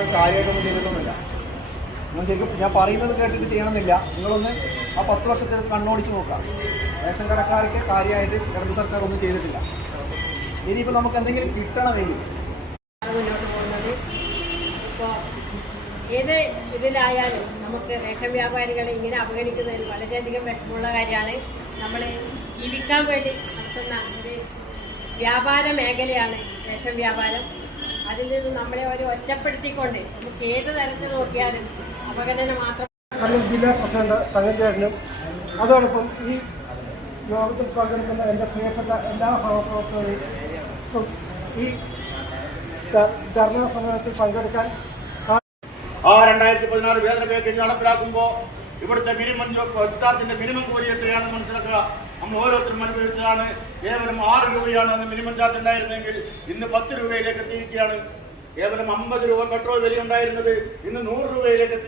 കാര്യമായിട്ടൊന്നും ചെയ്തിട്ടൊന്നുമില്ല. നിങ്ങൾ ശരിക്കും ഞാൻ പറയുന്നത് കേട്ടിട്ട് ചെയ്യണമെന്നില്ല. നിങ്ങളൊന്ന് ആ 10 വർഷത്തെ കണ്ണോടിച്ച് നോക്കാം. റേഷൻ കടക്കാർക്ക് കാര്യമായിട്ട് ഇടത് സർക്കാർ ഒന്നും ചെയ്തിട്ടില്ല. ഇനിയിപ്പോൾ നമുക്ക് എന്തെങ്കിലും കിട്ടണമെങ്കിൽ മുന്നോട്ട് പോകുന്നത് ഇപ്പോൾ ഏത് ഇതിലായാലും നമുക്ക് റേഷൻ വ്യാപാരികളെ ഇങ്ങനെ അവഗണിക്കുന്നതിൽ വളരെയധികം വിഷമമുള്ള കാര്യമാണ്. നമ്മൾ ജീവിക്കാൻ വേണ്ടി നടത്തുന്ന ഒരു വ്യാപാര മേഖലയാണ് റേഷൻ വ്യാപാരം. അതിൽ നിന്ന് നമ്മളെ ഒരു ഒറ്റപ്പെടുത്തിക്കൊണ്ട് നമുക്ക് ഏത് തരത്തിൽ നോക്കിയാലും അപകടന മാത്രം. കണ്ണൂർ ജില്ലാ പ്രസിഡന്റ് തങ്കച്ചേട്ടനും അതോടൊപ്പം ഈ യോഗത്തിൽ പങ്കെടുക്കുന്ന എൻ്റെ പ്രിയപ്പെട്ട എല്ലാ സഹപ്രവർത്തകർക്കും ഈ ധർണാ സമരത്തിൽ പങ്കെടുക്കാൻ 2016 വേതന പാക്കേജ് നടപ്പിലാക്കുമ്പോൾ ഇവിടുത്തെ ചാർജിന്റെ മിനിമം കൂലി എത്രയാണെന്ന് മനസ്സിലാക്കുക. നമ്മൾ ഓരോരുത്തരും അനുഭവിച്ചതാണ്. കേവലം 6 രൂപയാണ് അന്ന് മിനിമം ചാർജ് ഉണ്ടായിരുന്നെങ്കിൽ ഇന്ന് 10 രൂപയിലേക്ക് എത്തിയിരിക്കുകയാണ്. കേവലം 50 രൂപ പെട്രോൾ വില ഉണ്ടായിരുന്നത് ഇന്ന് 100 രൂപയിലേക്ക് എത്തി.